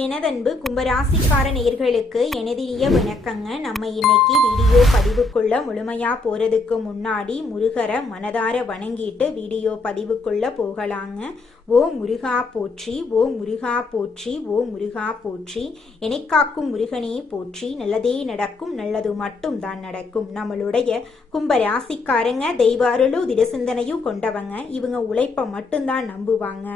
எனதன்பு கும்பராசிக்கார நேயர்களுக்கு எனதினிய வணக்கங்க. நம்ம இன்னைக்கு வீடியோ பதிவுக்குள்ள முழுமையா போறதுக்கு முன்னாடி முருகரை மனதார வணங்கிட்டு வீடியோ பதிவுக்குள்ள போகலாங்க. ஓ முருகா போற்றி, ஓ முருகா போற்றி, ஓ முருகா போற்றி, எனைக்காக்கும் முருகனே போற்றி, நல்லதே நடக்கும், நல்லது மட்டும் தான் நடக்கும். நம்மளுடைய கும்பராசிக்காரங்க தெய்வ அருளும் திடசிந்தனையும் கொண்டவங்க. இவங்க உழைப்ப மட்டும்தான் நம்புவாங்க.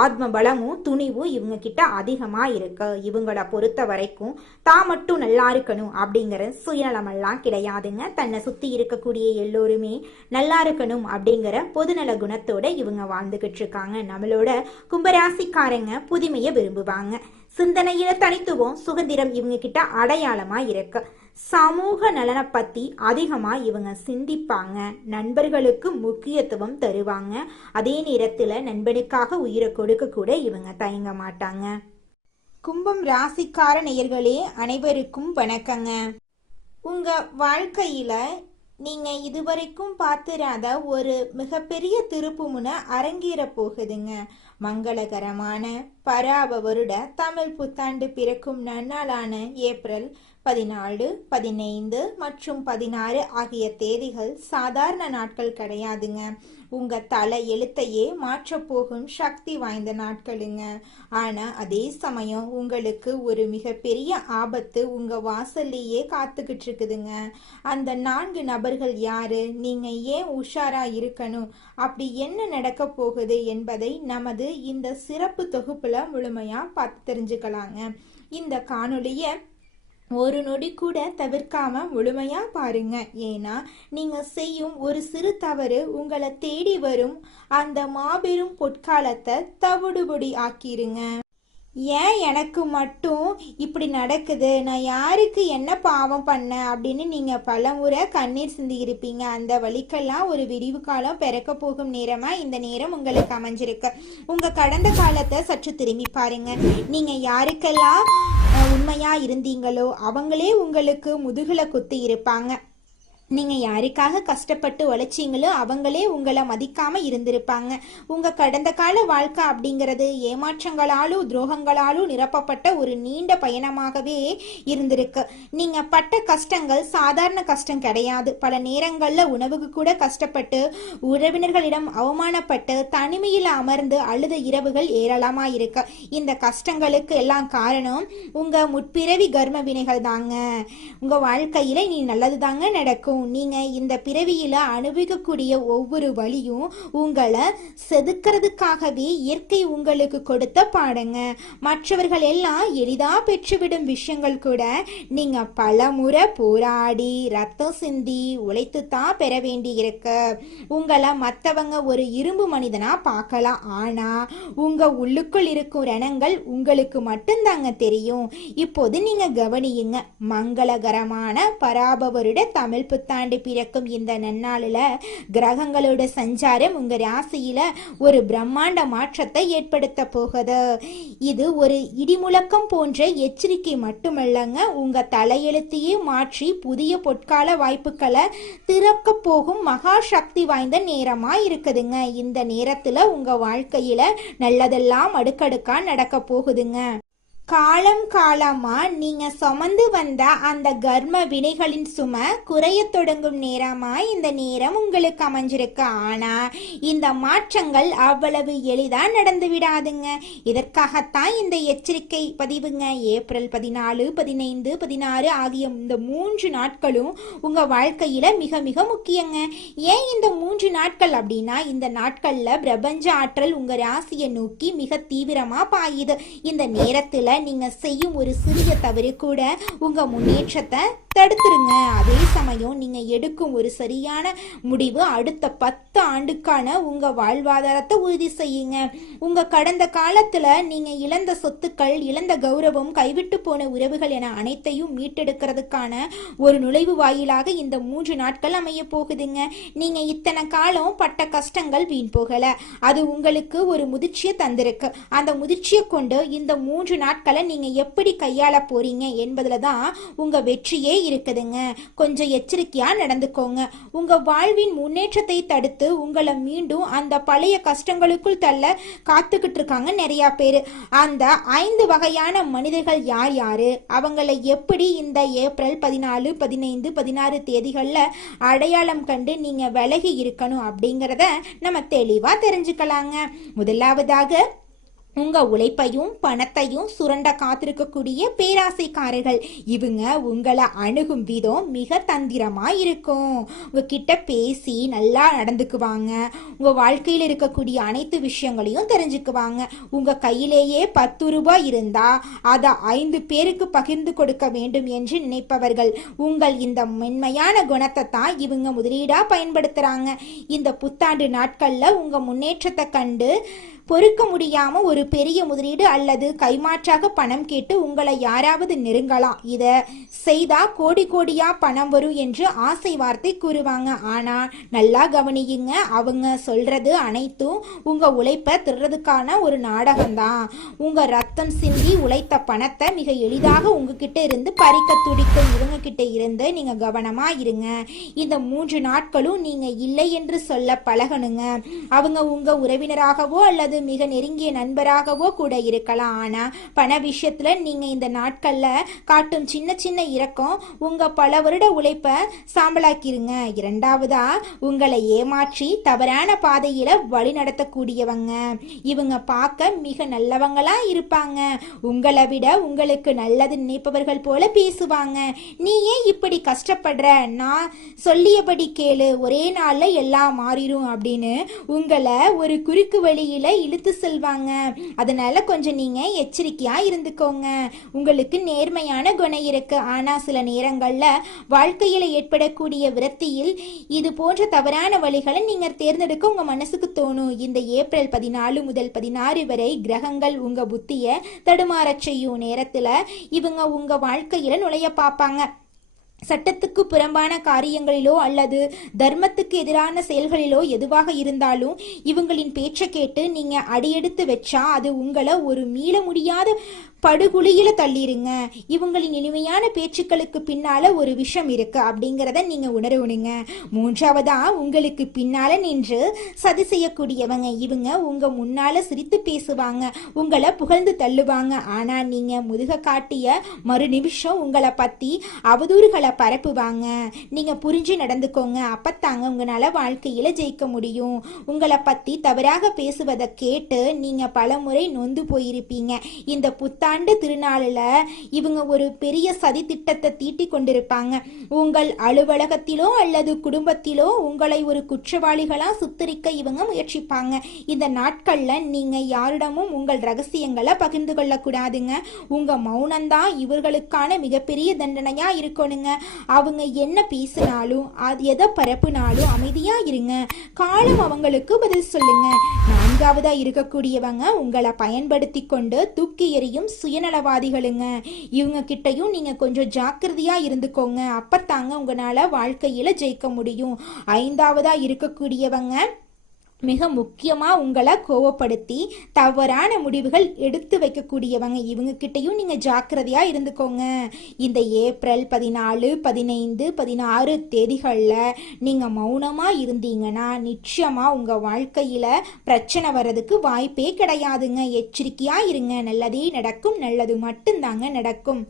ஆத்ம பலமும் துணிவும் இவங்க கிட்ட அதிகமா இருக்கு. இவங்களை பொறுத்த வரைக்கும் தான் மட்டும் நல்லா இருக்கணும் அப்படிங்கிற சுயநலமெல்லாம் கிடையாதுங்க. தன்னை சுத்தி இருக்கக்கூடிய எல்லோருமே நல்லா இருக்கணும் அப்படிங்கிற பொதுநல குணத்தோட இவங்க வாழ்ந்துகிட்டு இருக்காங்க. நம்மளோட கும்பராசிக்காரங்க புதுமையை விரும்புவாங்க. சிந்தனையில தனித்துவம் சுதந்திரம் இவங்க கிட்ட அடையாளமா இருக்கு. சமூக நலனை பத்தி அதிகமா இவங்க சிந்திப்பாங்க. நண்பர்களுக்கு முக்கியத்துவம் தருவாங்க. அதே நேரத்துல நண்பனுக்காக உயிரை கொடுக்க கூட இவங்க தயங்க மாட்டாங்க. கும்பம் ராசிக்கார நேயர்களே அனைவருக்கும் வணக்கங்க. உங்க வாழ்க்கையில நீங்க இதுவரைக்கும் பார்த்திராத ஒரு மிகப்பெரிய திருப்புமுனை அரங்கேற போகுதுங்க. மங்களகரமான பராப வருட தமிழ் புத்தாண்டு பிறக்கும் நன்னாளான ஏப்ரல் 14, 15 மற்றும் 16 ஆகிய தேதிகள் சாதாரண நாட்கள் கிடையாதுங்க. உங்க தலை எழுத்தையே மாற்றப்போகும் சக்தி வாய்ந்த நாட்களுங்க. ஆனா அதே சமயம் உங்களுக்கு ஒரு மிகப்பெரிய ஆபத்து உங்க வாசல்லையே காத்துக்கிட்டு இருக்குதுங்க. அந்த 4 நபர்கள் யாரு, நீங்க ஏன் உஷாரா இருக்கணும், அப்படி என்ன நடக்க போகுது என்பதை நமது இந்த சிறப்பு தொகுப்புல முழுமையா பார்த்து தெரிஞ்சுக்கலாங்க. இந்த காணொளிய ஒரு நொடி கூட தவிர்க்காம முழுமையா பாருங்க. ஏன்னா நீங்க செய்யும் ஒரு சிறு தவறு உங்களை தேடி வரும் அந்த மாபெரும் பொற்காலத்தை தவிடுபொடி ஆக்கிருங்க. ஏன் எனக்கு மட்டும் இப்படி நடக்குது, நான் யாருக்கு என்ன பாவம் பண்ணேன் அப்படின்னு நீங்க பலமுறை கண்ணீர் சிந்தி இருப்பீங்க. அந்த வழிக்கெல்லாம் ஒரு விரிவு காலம் பிறக்க போகும் நேரமா இந்த நேரம் உங்களுக்கு அமைஞ்சிருக்கு. உங்க கடந்த காலத்தை சற்று திரும்பி பாருங்க. நீங்க யாருக்கெல்லாம் உண்மையா இருந்தீங்களோ அவங்களே உங்களுக்கு முதுகுல குத்தி இருப்பாங்க. நீங்க யாருக்காக கஷ்டப்பட்டு உழைச்சிங்களோ அவங்களே உங்களை மதிக்காம இருந்திருப்பாங்க. உங்க கடந்த கால வாழ்க்கை அப்படிங்கிறது ஏமாற்றங்களாலும் துரோகங்களாலும் நிரப்பப்பட்ட ஒரு நீண்ட பயணமாகவே இருந்திருக்கு. நீங்க பட்ட கஷ்டங்கள் சாதாரண கஷ்டம் கிடையாது. பல நேரங்கள்ல உணவுக்கு கூட கஷ்டப்பட்டு, உறவினர்களிடம் அவமானப்பட்டு, தனிமையில் அமர்ந்து அழுத இரவுகள் ஏராளமா இருக்கு. இந்த கஷ்டங்களுக்கு எல்லாம் காரணம் உங்க முற்பிறவி கர்ம வினைகள் தாங்க. உங்க வாழ்க்கையில நீ நல்லது தாங்க நடக்கும். நீங்க இந்த பிறவியில அனுபவிக்கக்கூடிய ஒவ்வொரு வழியும் உங்களை செதுக்கிறதுக்காகவே இயற்கை உங்களுக்கு கொடுத்த பாடங்க. மற்றவர்கள் எல்லாம் எளிதா பெற்றுவிடும் விஷயங்கள் கூட நீங்க பல முறை போராடி ரத்தம் சிந்தி உழைத்து தான் பெற வேண்டி இருக்கு. உங்களை மற்றவங்க ஒரு இரும்பு மனிதனா பார்க்கலாம். ஆனா உங்க உள்ளுக்குள் இருக்கும் ரணங்கள் உங்களுக்கு மட்டும்தாங்க தெரியும். இப்போது நீங்க கவனியுங்க. மங்களகரமான பராபவருட தமிழ் புத்தாண்டு பிறக்கும் இந்த நன்னாளில் கிரகங்களோட சஞ்சாரம் உங்க ராசியில ஒரு பிரம்மாண்ட மாற்றத்தை ஏற்படுத்த போகுது. இது ஒரு இடிமுழக்கம் போன்ற எச்சரிக்கை மட்டுமல்லங்க, உங்க தலையெழுத்தையே மாற்றி புதிய பொற்கால வாய்ப்புகளை திறக்க போகும் மகா சக்தி வாய்ந்த நேரமா இருக்குதுங்க. இந்த நேரத்துல உங்க வாழ்க்கையில நல்லதெல்லாம் அடுக்கடுக்கா நடக்க போகுதுங்க. காலம் காலமா நீங்க சுமந்து வந்த அந்த கர்ம வினைகளின் சுமை குறைய தொடங்கும் நேரமா இந்த நேரம் உங்களுக்கு அமைஞ்சிருக்கு. ஆனா இந்த மாற்றங்கள் அவ்வளவு எளிதா நடந்து விடாதுங்க. இதற்காகத்தான் இந்த எச்சரிக்கை பதிவுங்க. ஏப்ரல் 14, 15, 16 ஆகிய இந்த 3 நாட்களும் உங்க வாழ்க்கையில மிக மிக முக்கியங்க. ஏன் இந்த 3 நாட்கள் அப்படின்னா, இந்த நாட்கள்ல பிரபஞ்ச ஆற்றல் உங்க ராசியை நோக்கி மிக தீவிரமா பாயுது. இந்த நேரத்துல நீங்க செய்யும் ஒரு சிறிய தவறு கூட உங்க முன்னேற்றத்தை தடுத்துருங்க. அதே சமயம் நீங்க எடுக்கும் ஒரு சரியான முடிவு அடுத்த 10 ஆண்டுக்கான உங்க வாழ்வாதாரத்தை உறுதி செய்யுங்க. உங்க கடந்த காலத்துல நீங்க இழந்த சொத்துக்கள், இழந்த கௌரவம், கைவிட்டு போன உறவுகள் என அனைத்தையும் மீட்டெடுக்கிறதுக்கான ஒரு நுழைவு வாயிலாக இந்த 3 நாட்கள் அமைய போகுதுங்க. நீங்க இத்தனை காலம் பட்ட கஷ்டங்கள் வீண் போகல. அது உங்களுக்கு ஒரு முதிர்ச்சியை தந்திருக்கு. அந்த முதிர்ச்சியை கொண்டு இந்த 3 நாட்களை நீங்க எப்படி கையாள போறீங்க என்பதுல தான் உங்க வெற்றியே இருக்குதுங்க. கொஞ்சம் எச்சரிக்கையா நடந்துக்கோங்க. உங்க வாழ்வின் முன்னேற்றத்தை தடுத்து உங்களை மீண்டும் அந்த பழைய கஷ்டங்களுக்குள் தள்ள காத்துக்கிட்டு இருக்காங்க நிறைய பேர். அந்த 5 வகையான மனிதர்கள் யார் யாரு, அவங்களை எப்படி இந்த ஏப்ரல் 14, 15, 16 தேதிகள்ல அடையாளம் கண்டு நீங்க விலகி இருக்கணும் அப்படிங்கிறத நம்ம தெளிவா தெரிஞ்சுக்கலாங்க. முதலாவதாக, உங்க உழைப்பையும் பணத்தையும் சுரண்ட காத்திருக்கக்கூடிய பேராசைக்காரர்கள். இவங்க உங்களை அணுகும் விதம் மிக தந்திரமா இருக்கும். உங்ககிட்ட பேசி நல்லா நடந்துக்குவாங்க. உங்க வாழ்க்கையில் இருக்கக்கூடிய அனைத்து விஷயங்களையும் தெரிஞ்சுக்குவாங்க. உங்க கையிலேயே 10 ரூபாய் இருந்தா அதை 5 பேருக்கு பகிர்ந்து கொடுக்க வேண்டும் என்று நினைப்பவர்கள். உங்கள் இந்த மென்மையான குணத்தை தான் இவங்க முதலீடா பயன்படுத்துறாங்க. இந்த புத்தாண்டு நாட்கள்ல உங்க முன்னேற்றத்தை கண்டு பொறுக்க முடியாம ஒரு பெரிய முதலீடு அல்லது கைமாற்றாக பணம் கேட்டு உங்களை யாராவது நெருங்கலாம். இத செய்தா கோடி கோடியா பணம் வரும் என்று ஆசை வார்த்தை கூறுவாங்க. ஆனா நல்லா கவனியுங்க, அவங்க சொல்றது அனைத்தும் உங்க உழைப்பை திருறதுக்கான ஒரு நாடகம்தான். உங்க ரத்தம் சிந்தி உழைத்த பணத்தை மிக எளிதாக உங்ககிட்ட இருந்து பறிக்க துடிக்கும் இவங்க கிட்ட இருந்து நீங்க கவனமா இருங்க. இந்த 3 நாட்களும் நீங்க இல்லை என்று சொல்ல பழகணுங்க. அவங்க உங்க உறவினராகவோ அல்லது மிக நெருங்கிய நண்பராகவோ கூட இருக்கலாம். ஆனா பண விஷயத்துல நீங்க இந்த நாட்கள்ல காட்டும் சின்ன சின்ன இரக்கம் உங்க பல வருட உழைப்ப சாம்பலாக்கிருங்க. இரண்டாவதா, உங்களை ஏமாற்றி தவறான பாதையில வழி நடத்தக்கூடியவங்க. இவங்க பார்க்க மிக நல்லவங்களா இருப்பாங்க. உங்களை விட உங்களுக்கு நல்லது நினைப்பவர்கள் போல பேசுவாங்க. நீ ஏன் இப்படி கஷ்டப்படுற, நான் சொல்லியபடி கேளு, ஒரே நாள்ல எல்லாம் மாறிடும் அப்படின்னு உங்களை ஒரு குறுக்கு வழியில இழுத்து செல்வாங்க. அதனால கொஞ்சம் நீங்க எச்சரிக்கையா இருந்துக்கோங்க. உங்களுக்கு நேர்மையான குணம் இருக்கு. ஆனா சில நேரங்கள்ல வாழ்க்கையில ஏற்படக்கூடிய விரக்தியில் இது போன்ற தவறான வழிகளை நீங்க தேர்ந்தெடுக்க உங்க மனசுக்கு தோணும். இந்த ஏப்ரல் 14 முதல் 16 வரை கிரகங்கள் உங்க புத்திய தடுமாறச் செய்யும் நேரத்துல இவங்க உங்க வாழ்க்கையில நுழைய பார்ப்பாங்க. சட்டத்துக்கு புறம்பான காரியங்களிலோ அல்லது தர்மத்துக்கு எதிரான செயல்களிலோ எதுவாக இருந்தாலும் இவங்களின் பேச்சை கேட்டு நீங்க அடியெடுத்து வச்சா அது உங்களை ஒரு மீள முடியாத படுகுழியில தள்ளிருங்க. இவங்களின் இனிமையான பேச்சுக்களுக்கு பின்னால ஒரு விஷம் இருக்கு அப்படிங்கிறத நீங்க உணரணுங்க. மூன்றாவதா, உங்களுக்கு பின்னால நின்று சதி செய்யக்கூடியவங்க. இவங்க உங்க முன்னால சிரித்து பேசுவாங்க, உங்களை புகழ்ந்து தள்ளுவாங்க. ஆனா நீங்க முதுக காட்டிய மறு நிமிஷம் உங்களை பத்தி அவதூறுகளை பரப்புவாங்க. நீங்க புரிஞ்சு நடந்துக்கோங்க. அப்பத்தாங்க உங்களால வாழ்க்கையில ஜெயிக்க முடியும். உங்களை பத்தி தவறாக பேசுவதை கேட்டு நீங்க பல முறை நொந்து போயிருப்பீங்க. இந்த புத்தாண்டு திருநாளில் இவங்க ஒரு பெரிய சதி திட்டத்தை தீட்டி கொண்டிருப்பாங்க. உங்கள் அலுவலகத்திலோ அல்லது குடும்பத்திலோ உங்களை ஒரு குற்றவாளிகளா சுத்தரிக்க இவங்க முயற்சிப்பாங்க. இந்த நாட்கள்ல நீங்க யாரிடமும் உங்கள் ரகசியங்களை பகிர்ந்து கொள்ள கூடாதுங்க. உங்க மௌனம்தான் இவர்களுக்கான மிகப்பெரிய தண்டனையா இருக்கணுங்க. அவங்க என்ன பேசினாலும் எதை பரப்புனாலும் அமைதியா இருங்க. காலம் அவங்களுக்கு பதில் சொல்லுங்க. நான்காவதா இருக்கக்கூடியவங்க உங்களை பயன்படுத்தி கொண்டு தூக்கி எறியும் சுயநலவாதிகளுங்க. இவங்க கிட்டையும் நீங்க கொஞ்சம் ஜாக்கிரதையா இருந்துக்கோங்க. அப்பத்தாங்க உங்களால வாழ்க்கையில ஜெயிக்க முடியும். ஐந்தாவதா இருக்கக்கூடியவங்க மிக முக்கியமா உங்களை கோவப்படுத்தி தவறான முடிவுகள் எடுத்து வைக்கக்கூடியவங்க. இவங்க கிட்டையும் நீங்க ஜாக்கிரதையா இருந்துக்கோங்க. இந்த ஏப்ரல் 14, 15, 16 தேதிகள்ல நீங்க மௌனமா இருந்தீங்கன்னா நிச்சயமா உங்க வாழ்க்கையில பிரச்சனை வர்றதுக்கு வாய்ப்பே கிடையாதுங்க. எச்சரிக்கையா இருங்க. நல்லதே நடக்கும். நல்லது மட்டும்தாங்க நடக்கும்.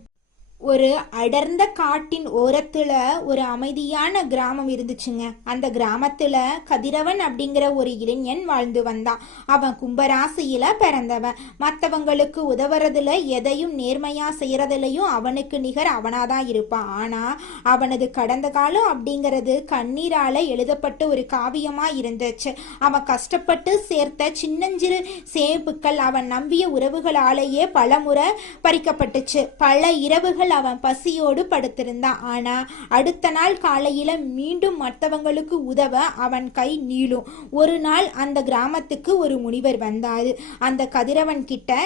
ஒரு அடர்ந்த காட்டின் ஓரத்துல ஒரு அமைதியான கிராமம் இருந்துச்சுங்க. அந்த கிராமத்துல கதிரவன் அப்படிங்கிற ஒரு இளைஞன் வாழ்ந்து வந்தான். அவன் கும்பராசியில பிறந்தவன். மற்றவங்களுக்கு உதவுறதுல எதையும் நேர்மையா செய்யறதுலயும் அவனுக்கு நிகர் அவனாதான் இருப்பான். ஆனா அவனது கடந்த காலம் அப்படிங்கிறது கண்ணீரால எழுதப்பட்ட ஒரு காவியமா இருந்துச்சு. அவன் கஷ்டப்பட்டு சேர்த்த சின்னஞ்சிறு சேமிப்புகள் அவன் நம்பிய உறவுகளாலேயே பலமுறை பறிக்கப்பட்டுச்சு. பல இரவுகள் அவன் பசியோடு படுத்திருந்தான். ஆனா அடுத்த நாள் காலையில மீண்டும் மற்றவங்களுக்கு உதவ அவன் கை நீளும். ஒரு நாள் அந்த கிராமத்துக்கு ஒரு முனிவர் வந்தாரு. அந்த கதிரவன் கிட்ட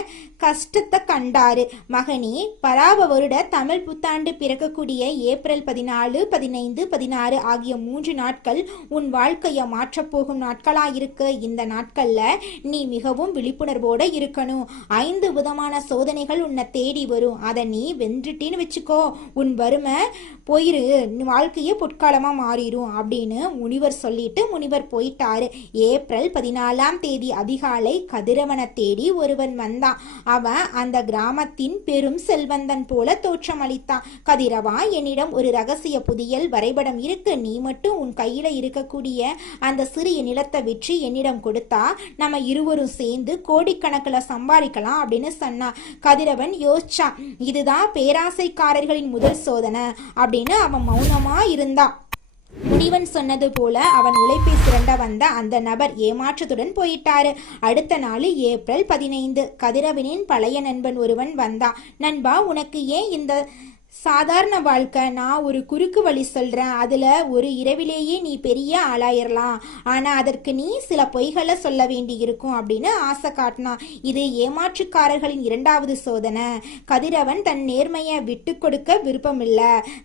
கஷ்டத்தை கண்டாரு. மகனே, பராப வருட தமிழ் புத்தாண்டு பிறக்கக்கூடிய ஏப்ரல் 14, 15, 16 ஆகிய 3 நாட்கள் உன் வாழ்க்கைய மாற்றப்போகும் நாட்களா இருக்கு. இந்த நாட்கள்ல நீ மிகவும் விழிப்புணர்வோட இருக்கணும். 5 விதமான சோதனைகள் உன்னை தேடி வரும். அதை நீ வென்றுட்டின்னு செஞ்சேன்னு வச்சுக்கோ, உன் வறுமை போயிரு, வாழ்க்கையே பொற்காலமா மாறிடும் அப்படின்னு முனிவர் சொல்லிட்டு முனிவர் போயிட்டாரு. ஏப்ரல் 14ஆம் தேதி அதிகாலை கதிரவனை தேடி ஒருவன் வந்தான். அவன் அந்த கிராமத்தின் பெரும் செல்வந்தன் போல தோற்றம் அளித்தான். கதிரவா, என்னிடம் ஒரு ரகசிய புதியல் வரைபடம் இருக்கு. நீ மட்டும் உன் கையில இருக்கக்கூடிய அந்த சிறிய நிலத்தை விற்று என்னிடம் கொடுத்தா நம்ம இருவரும் சேர்ந்து கோடிக்கணக்கில் சம்பாதிக்கலாம் அப்படின்னு சொன்னான். கதிரவன் யோசிச்சான், இதுதான் பேராசைக்காரர்களின் முதல் சோதனை அப்படின்னு அவன் மௌனமா இருந்தான். முனிவன் சொன்னது போல அவன் உழைப்பை சுரண்ட வந்த அந்த நபர் ஏமாற்றத்துடன் போயிட்டாரு. அடுத்த நாள் ஏப்ரல் 15, கதிரவனின் பழைய நண்பன் ஒருவன் வந்தான். நண்பா, உனக்கு ஏன் இந்த சாதாரண வாழ்க்கை? நான் ஒரு குறுக்கு வழி சொல்றேன். அதுல ஒரு இரவிலேயே நீ பெரிய ஆளாயிரலாம். ஆனா அதற்கு நீ சில பொய்களை சொல்ல வேண்டி இருக்கும் அப்படின்னு ஆசை காட்டினான். இது ஏமாற்றுக்காரர்களின் இரண்டாவது சோதனை. கதிரவன் தன் நேர்மையை விட்டு கொடுக்க விருப்பம் இல்ல.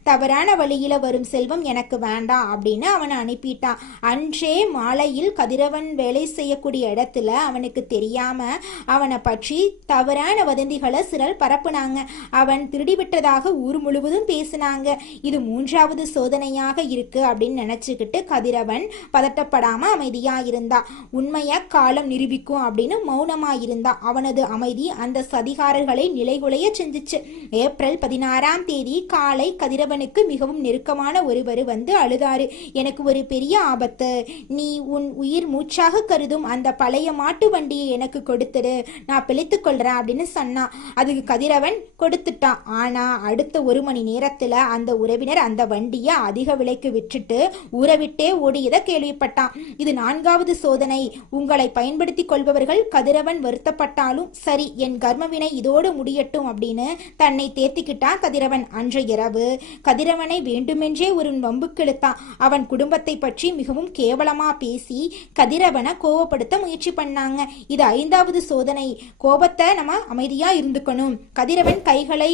தவறான வழியில வரும் செல்வம் எனக்கு வேண்டாம் அப்படின்னு அவனை அனுப்பிட்டான். அன்றே மாலையில் கதிரவன் வேலை செய்யக்கூடிய இடத்துல அவனுக்கு தெரியாம அவனை பற்றி தவறான வதந்திகளை சிலர் பரப்புனாங்க. அவன் திருடிவிட்டதாக ஊர் முழுவதும் பேசினாங்க. இது மூன்றாவது சோதனையாக இருக்கு அப்படின்னு நினைச்சுக்கிட்டு கதிரவன் பதட்டப்படாம அமைதியா இருந்தா. உண்மைய காலம் நிரூபிக்கும் அப்படின்னு மௌனமா இருந்தா. அவனது அமைதி அந்த சதிகாரர்களை நிலைகுலைய செஞ்சிச்சு. ஏப்ரல் 16ஆம் தேதி காலை கதிரவனுக்கு மிகவும் நெருக்கமான ஒருவர் வந்து அழுதாரு. எனக்கு ஒரு பெரிய ஆபத்து. நீ உன் உயிர் மூச்சாக கருதும் அந்த பழைய மாட்டு வண்டியை எனக்கு கொடுத்துடு, நான் பிழைத்துக் கொள்றேன் அப்படின்னு சொன்னான். அதுக்கு கதிரவன் கொடுத்துட்டான். ஆனா அடுத்த ஒரு மணி நேரத்துல அந்த உறவினர் அந்த வண்டியை அதிக விலைக்கு விற்றுட்டு ஊரை விட்டே ஓடியதை கேள்விப்பட்டான். இது நான்காவது சோதனை. உங்களை பயன்படுத்திக் கொள்பவர்கள் கதிரவன் வருத்தப்பட்டாலும் சரி, என் கர்மவினை இதோடு முடியட்டும் அப்படின்னு தன்னை தேத்திக்கிட்டான் கதிரவன். அன்றைய இரவு கதிரவனை வேண்டுமென்றே ஒரு வம்புக்கு இழுத்தான். அவன் குடும்பத்தை பற்றி மிகவும் கேவலமா பேசி கதிரவனை கோபப்படுத்த முயற்சி பண்ணாங்க. இது ஐந்தாவது சோதனை. கோபத்தை நம்ம அமைதியா இருந்துக்கணும். கதிரவன் கைகளை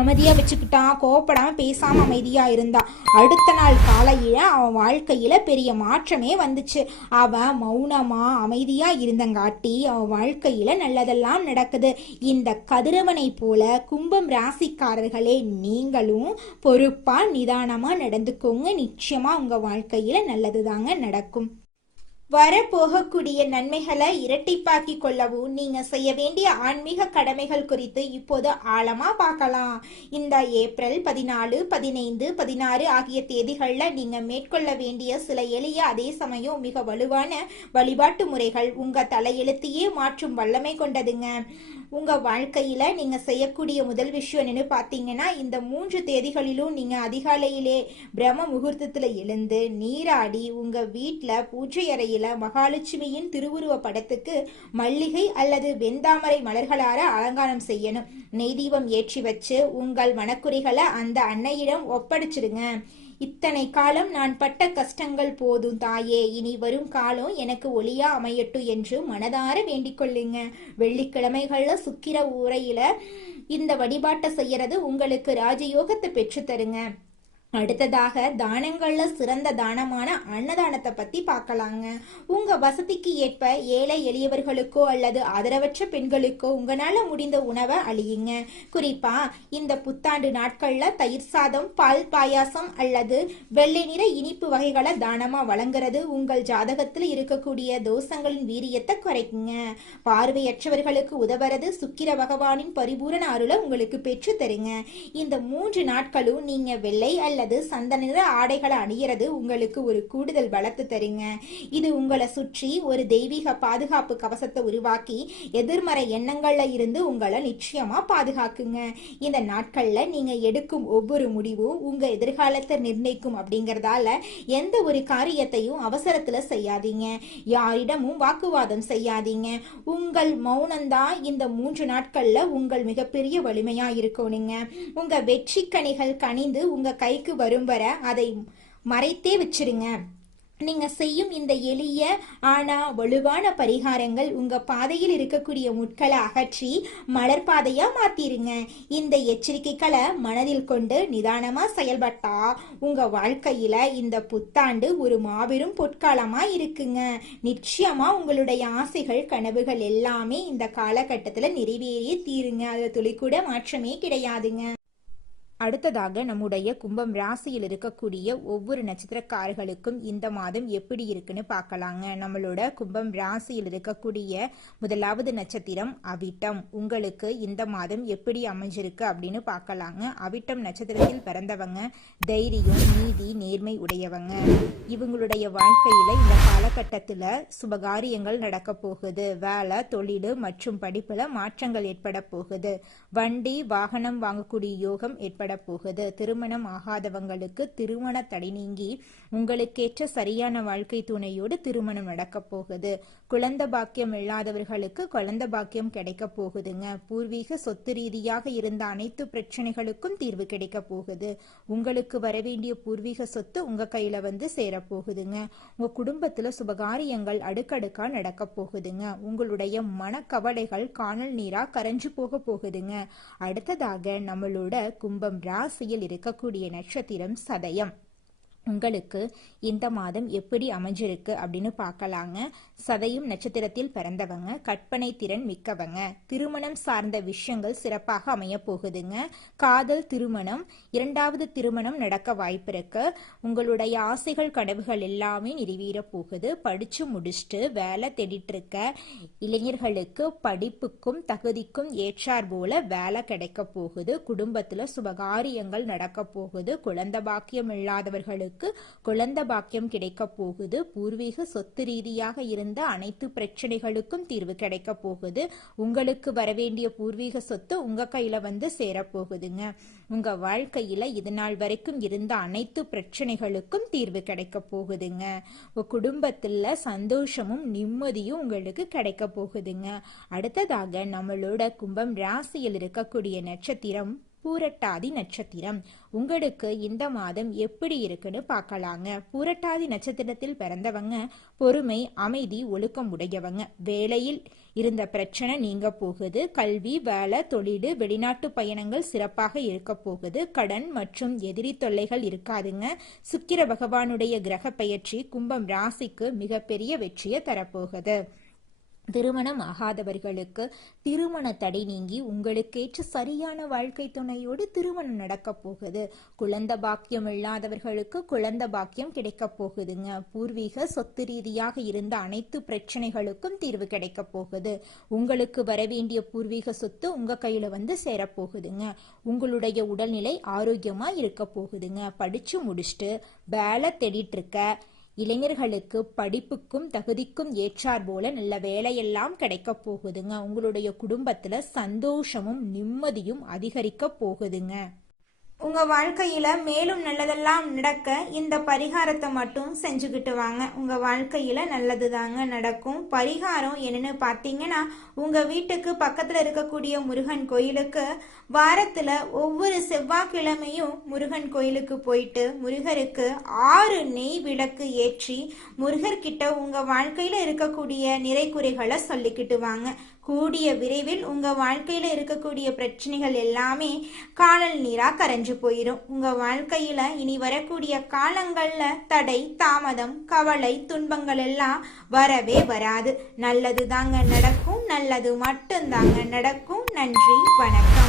அமைதியா வச்சுக்கிட்டான். கோவப்படாம பேசாம அமைதியா இருந்தான். அடுத்த நாள் காலையில அவன் வாழ்க்கையில பெரிய மாற்றமே வந்துச்சு. அவன் மௌனமா அமைதியா இருந்தங்காட்டி அவன் வாழ்க்கையில நல்லதெல்லாம் நடக்குது. இந்த கதிரவனை போல கும்பம் ராசிக்காரர்களே, நீங்களும் பொறுப்பா நிதானமா நடந்துக்கோங்க. நிச்சயமா உங்க வாழ்க்கையில நல்லதுதாங்க நடக்கும். வரப்போகக்கூடிய நன்மைகளை இரட்டிப்பாக்கி கொள்ளவும் நீங்க செய்ய வேண்டிய ஆன்மீக கடமைகள் குறித்து இப்போது ஆழமா பார்க்கலாம். இந்த ஏப்ரல் 14, 15, 16 ஆகிய தேதிகள்ல நீங்க மேற்கொள்ள வேண்டிய சில எளிய அதே சமயம் மிக வலுவான வழிபாட்டு முறைகள் உங்க தலையெழுத்தையே மாற்றும் வல்லமை கொண்டதுங்க. உங்க வாழ்க்கையில நீங்க செய்யக்கூடிய முதல் விஷயம் என்னன்னு பாத்தீங்கன்னா, இந்த 3 தேதிகளிலும் நீங்க அதிகாலையிலே பிரம்ம முகூர்த்தத்துல எழுந்து நீராடி உங்க வீட்டுல பூஜை அறையில மகாலட்சுமியின் திருவுருவ படத்துக்கு மல்லிகை அல்லது வெந்தாமரை மலர்களார அலங்காரம் செய்யணும். நெய் தீபம் ஏற்றி வச்சு உங்கள் மனக்குறைகளை அந்த அன்னையிடம் ஒப்படைச்சிடுங்க. இத்தனை காலம் நான் பட்ட கஷ்டங்கள் போதும் தாயே, இனி வரும் காலம் எனக்கு ஒளியா அமையட்டும் என்று மனதார வேண்டிக் கொள்ளுங்க. வெள்ளிக்கிழமைகள்ல சுக்கிர உரையில இந்த வழிபாட்டை செய்யறது உங்களுக்கு ராஜயோகத்தை பெற்று தருங்க. அடுத்ததாக தானங்கள்ல சிறந்த தானமான அன்னதானத்தை பத்தி பார்க்கலாங்க. உங்க வசதிக்கு ஏற்ப ஏழை எளியவர்களுக்கோ அல்லது ஆதரவற்ற பெண்களுக்கோ உங்களால முடிந்த உணவை அளியுங்க. குறிப்பா இந்த புத்தாண்டு நாட்கள்ல தயிர் சாதம், பால் பாயாசம் அல்லது வெள்ளை நிற இனிப்பு வகைகளை தானமா வழங்குறது உங்கள் ஜாதகத்தில் இருக்கக்கூடிய தோஷங்களின் வீரியத்தை குறைக்குங்க. பார்வையற்றவர்களுக்கு உதவுறது சுக்கிர பகவானின் பரிபூரண அருளை உங்களுக்கு பெற்று தருங்க. இந்த 3 நாட்களும் நீங்க வெள்ளை அல்லது சந்தன நிற ஆடைகளை அணியறது உங்களுக்கு ஒரு கூடுதல் பலத்தை தருங்க. இது உங்களை சுற்றி ஒரு தெய்வீக பாதுகாப்பு கவசத்தை உருவாக்கி எதிர்மறை எண்ணங்கள்ல இருந்து உங்களை நிச்சயமா பாதுகாக்குங்க. இந்த நாட்கள்ல நீங்க எடுக்கும் ஒவ்வொரு முடிவும் உங்க எதிர்காலத்தை நிர்ணயிக்கும் அப்படிங்கறதால எந்த ஒரு காரியத்தையும் அவசரத்துல செய்யாதீங்க. யாரிடமும் வாக்குவாதம் செய்யாதீங்க. உங்கள் மௌனம்தான் இந்த 3 நாட்கள்ல உங்கள் மிகப்பெரிய வலிமையா இருக்கணுங்க. உங்க வெற்றி கனிகள் கனிந்து உங்க கைக்கு வரும் வர அதை மறைத்தே வச்சிருங்க. நீங்க செய்யும் இந்த எளிய ஆனா வலுவான பரிகாரங்கள் உங்க பாதையில் இருக்கக்கூடிய முட்களை அகற்றி மலர் பாதையா மாத்திருங்க. இந்த எச்சரிக்கைகளை மனதில் கொண்டு நிதானமா செயல்பட்டா உங்க வாழ்க்கையில இந்த புத்தாண்டு ஒரு மாபெரும் பொற்காலமா இருக்குங்க. நிச்சயமா உங்களுடைய ஆசைகள் கனவுகள் எல்லாமே இந்த காலகட்டத்துல நிறைவேறிய தீருங்க. அது துளி கூட மாற்றமே கிடையாதுங்க. அடுத்ததாக நம்முடைய கும்பம் ராசியில் இருக்கக்கூடிய ஒவ்வொரு நட்சத்திரக்காரர்களுக்கும் இந்த மாதம் எப்படி இருக்குன்னு பார்க்கலாங்க. நம்மளோட கும்பம் ராசியில் இருக்கக்கூடிய முதலாவது நட்சத்திரம் அவிட்டம். உங்களுக்கு இந்த மாதம் எப்படி அமைஞ்சிருக்கு அப்படின்னு பார்க்கலாங்க. அவிட்டம் நட்சத்திரத்தில் பிறந்தவங்க தைரியம், நீதி, நேர்மை உடையவங்க. இவங்களுடைய வாழ்க்கையில இந்த காலகட்டத்தில் சுபகாரியங்கள் நடக்க போகுது. வேலை, தொழில் மற்றும் படிப்புல மாற்றங்கள் ஏற்பட போகுது. வண்டி, வாகனம் வாங்கக்கூடிய யோகம் ஏற்பட போகுது. திருமணம் ஆகாதவங்களுக்கு திருமண தடை நீங்கி உங்களுக்கேற்ற சரியான வாழ்க்கை துணையோடு திருமணம் நடக்க போகுது. குழந்தை பாக்கியம் இல்லாதவர்களுக்கு குழந்தை பாக்கியம் கிடைக்க போகுதுங்க. பூர்வீக சொத்து ரீதியாக இருந்த அனைத்து பிரச்சனைகளுக்கும் தீர்வு கிடைக்க போகுது. உங்களுக்கு வரவேண்டிய பூர்வீக சொத்து உங்க கையில வந்து சேரப்போகுதுங்க. உங்க குடும்பத்துல சுபகாரியங்கள் அடுக்கடுக்கா நடக்க போகுதுங்க. உங்களுடைய மனக்கவலைகள் காணல் நீரா கரைஞ்சு போக போகுதுங்க. அடுத்ததாக நம்மளோட கும்பம் ராசியில் இருக்கக்கூடிய நட்சத்திரம் சதயம். உங்களுக்கு இந்த மாதம் எப்படி அமைஞ்சிருக்கு அப்படின்னு பார்க்கலாங்க. சதயம் நட்சத்திரத்தில் பிறந்தவங்க கற்பனை திறன் மிக்கவங்க. திருமணம் சார்ந்த விஷயங்கள் சிறப்பாக அமைய போகுதுங்க. காதல், திருமணம், இரண்டாவது திருமணம் நடக்க வாய்ப்பு இருக்கு. உங்களுடைய ஆசைகள், கனவுகள் எல்லாமே நிறைவேற போகுது. படிச்சு முடிச்சுட்டு வேலை தேடிட்டு இருக்க இளைஞர்களுக்கு படிப்புக்கும் தகுதிக்கும் ஏற்றார் போல வேலை கிடைக்க போகுது. குடும்பத்துல சுபகாரியங்கள் நடக்க போகுது. குழந்தை பாக்கியம் இல்லாதவர்களுக்கு குழந்தை பாக்கியம் கிடைக்க போகுது. பூர்வீக சொத்து ரீதியாக இருந்த அனைத்து பிரச்சனைகளுக்கும் தீர்வு கிடைக்க போகுது. உங்களுக்கு வரவேண்டிய பூர்வீக சொத்து உங்க கையில வந்து சேரப்போகுதுங்க. உங்க வாழ்க்கையில இது நாள் வரைக்கும் இருந்த அனைத்து பிரச்சனைகளுக்கும் தீர்வு கிடைக்க போகுதுங்க. உங்க குடும்பத்துல சந்தோஷமும் நிம்மதியும் உங்களுக்கு கிடைக்க போகுதுங்க. அடுத்ததாக நம்மளோட கும்பம் ராசியில் இருக்கக்கூடிய நட்சத்திரம் பூரட்டாதி நட்சத்திரம். உங்களுக்கு இந்த மாதம் எப்படி இருக்குன்னு பார்க்கலாங்க. பூரட்டாதி நட்சத்திரத்தில் பிறந்தவங்க பொறுமை, அமைதி, ஒழுக்கம் உடையவங்க. வேலையில் இருந்த பிரச்சனை நீங்க போகுது. கல்வி, வேலை, தொழில், வெளிநாட்டு பயணங்கள் சிறப்பாக இருக்க போகுது. கடன் மற்றும் எதிரி தொல்லைகள் இருக்காதுங்க. சுக்கிர பகவானுடைய கிரக பெயர்ச்சி கும்பம் ராசிக்கு மிகப்பெரிய வெற்றியை தரப்போகுது. திருமணம் ஆகாதவர்களுக்கு திருமண தடை நீங்கி உங்களுக்கேற்ற சரியான வாழ்க்கை துணையோடு திருமணம் நடக்க போகுது. குழந்தை பாக்கியம் இல்லாதவர்களுக்கு குழந்தை பாக்கியம் கிடைக்க போகுதுங்க. பூர்வீக சொத்து ரீதியாக இருந்த அனைத்து பிரச்சனைகளுக்கும் தீர்வு கிடைக்க போகுது. உங்களுக்கு வரவேண்டிய பூர்வீக சொத்து உங்க கையில வந்து சேரப்போகுதுங்க. உங்களுடைய உடல்நிலை ஆரோக்கியமா இருக்க போகுதுங்க. படிச்சு முடிச்சுட்டு வேலை தேடிட்டு இருக்க இளைஞர்களுக்கு படிப்புக்கும் தகுதிக்கும் ஏற்றார் போல நல்ல வேலையெல்லாம் கிடைக்க போகுதுங்க. உங்களுடைய குடும்பத்துல சந்தோஷமும் நிம்மதியும் அதிகரிக்க போகுதுங்க. உங்க வாழ்க்கையில மேலும் நல்லதெல்லாம் நடக்க இந்த பரிகாரத்தை மட்டும் செஞ்சுக்கிட்டு வாங்க. உங்க வாழ்க்கையில நல்லது தாங்க நடக்கும். பரிகாரம் என்னன்னு பார்த்தீங்கன்னா, உங்க வீட்டுக்கு பக்கத்துல இருக்கக்கூடிய முருகன் கோயிலுக்கு வாரத்துல ஒவ்வொரு செவ்வாய்க்கிழமையும் முருகன் கோயிலுக்கு போயிட்டு முருகருக்கு 6 நெய் விளக்கு ஏற்றி முருகர்கிட்ட உங்க வாழ்க்கையில இருக்கக்கூடிய நிறை குறைகளை சொல்லிக்கிட்டு வாங்க. கூடிய விரைவில் உங்க வாழ்க்கையில இருக்கக்கூடிய பிரச்சனைகள் எல்லாமே காணல் நீரா கரைஞ்சு போயிடும். உங்க வாழ்க்கையில இனி வரக்கூடிய காலங்கள்ல தடை, தாமதம், கவலை, துன்பங்கள் எல்லாம் வரவே வராது. நல்லது தாங்க நடக்கும். நல்லது மட்டும் தாங்க நடக்கும். நன்றி, வணக்கம்.